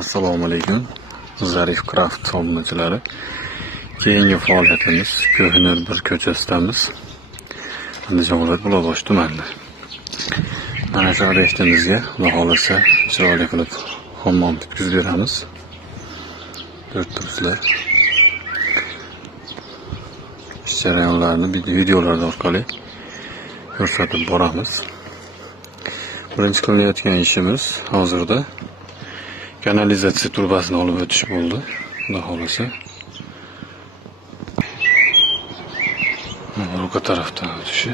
Assalomu alaykum. Zarif Craft obunachilari. Keyingi faoliyatimiz Ko'hna bir ko'chasidamiz. Andijon viloyati Buloqboshi tumanida. Mana shu obyektimizga Xudo xolasa chiroyli qilib hammom bitkazib beramiz. Ko'rib turibsizlar. Ish jarayonlarini videolar orqali ko'rsatib boramiz. Birinchi qilayotgan ishimiz hozirda kanalizatsiya turbasini olib o'tish bo'ldi. Xudo xolasa. Orqa tarafdan o'tishi.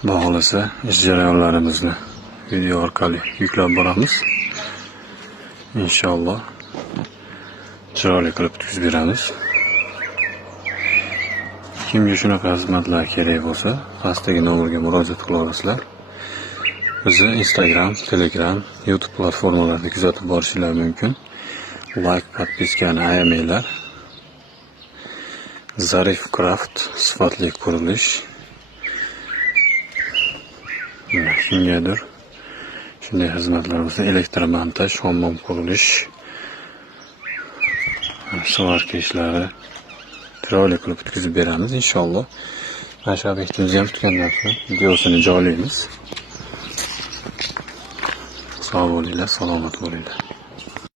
Xudo xolasa ish jarayonlarimizni video orqali yuklab boramiz. Inshaalloh chiroyli qilib bitkazib beramiz. Kimga shunaqa xizmatlar kerak bo'lsa, pastdagi nomerga murojaat qila olasizlar. Bizni Instagram, Telegram, YouTube platformalarida kuzatib borishingiz mumkin. Like, podpiskani ayamanglar. Zarif Craft sifatli qurilish. Kimgadir shunday xizmatlar bo'lsa, elektromontaj, hammom qurilish, suvarka ishlari chiroyli qilib bitkazib beramiz inshaalloh. Mana shu obyektimizga ham tutgandan so'ng videosini joylaymiz. Sog' bo'linglar, salomat bo'linglar.